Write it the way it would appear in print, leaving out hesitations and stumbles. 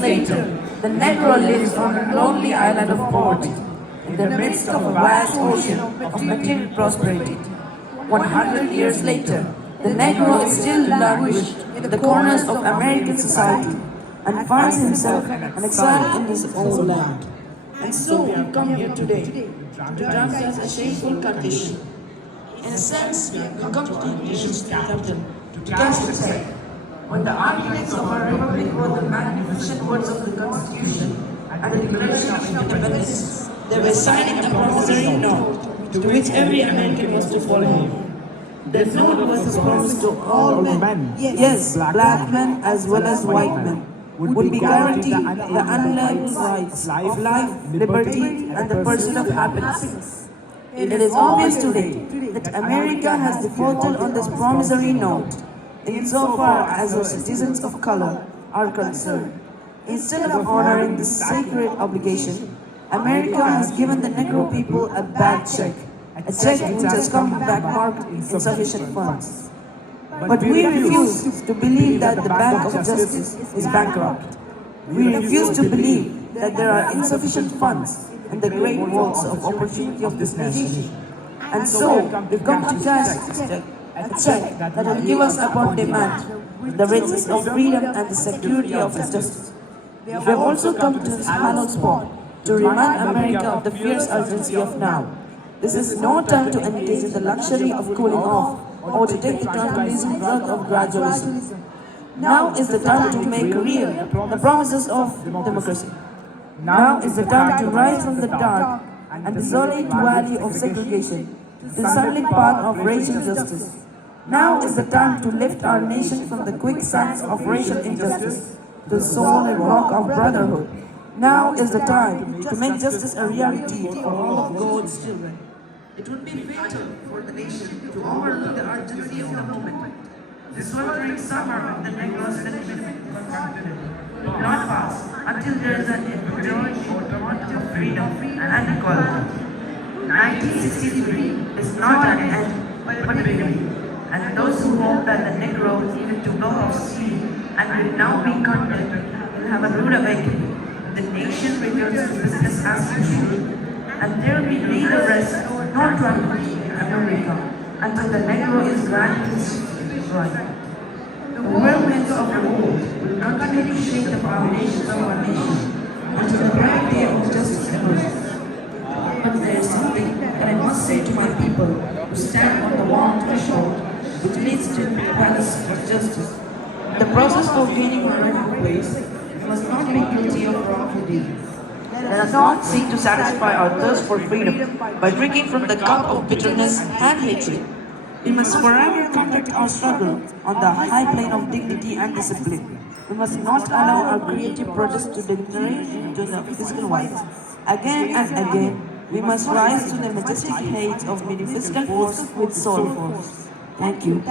later, the Negro lives on a lonely island of poverty, in the midst of a vast ocean of material prosperity. 100 years later, the Negro is still languished in the corners of American society and finds himself an exile in his own land. And so we have come here today to dramatize a shameful condition. In a sense, we have come to the nation's capital to testify. When the architects of our republic wrote the magnificent words of the Constitution and the Declaration of Independence, they were signing a promissory note to which every American was to follow. The note was a promise to all men, yes, black men as well as white men, would be guaranteed the unalienable rights of life, liberty, and the pursuit of happiness. It is obvious today that America has defaulted on this promissory note insofar as our citizens of color are concerned. Instead of honoring this sacred obligation, America has given the Negro people a bad check, a check which has come back marked insufficient funds. But we refuse to believe that the Bank of Justice is bankrupt. We refuse to believe that there are insufficient funds in the great vaults of opportunity of this nation. And so, we've come to cash a check that will give us upon demand the riches of freedom and the security of justice. We have also come to this hallowed spot to remind America of the fierce urgency of now. This is no time to engage in the luxury of cooling off or to take the tranquilizing drug of gradualism. Now is the time to make real the promises of democracy. Now is the time to rise from the dark and desolate valley of segregation to the sunlit path of racial justice. Now is the time to lift our nation from the quicksands of racial injustice to the solid rock of brotherhood. Now is the time to make justice a reality for all of God's children. It would be fatal for the nation to overlook the urgency of the moment. The sweltering summer of the Negro sentiment will not pass until there is an enduring moment of freedom and equality. 1963 is not an end, but a beginning. And those who hope that the Negro needed to blow off steam and will now be content will have a rude awakening. The nation returns to business as usual, and there will be neither rest nor tranquility in America until the Negro is granted his right. The whirlwinds of revolt will continue to shake the foundations of our nation until the bright day of justice emerges. But there is something that I must say to my people who stand on the warm threshold which leads to the palace of justice. The process of gaining our rightful place must not be guilty of wrongful deeds. Let us not seek to satisfy our thirst for freedom by drinking from the cup of bitterness and hatred. We must forever conduct our struggle on the high plane of dignity and discipline. We must not allow our creative protest to degenerate into the physical vice. Again and again, we must rise to the majestic heights of meeting physical force with soul force. Thank you.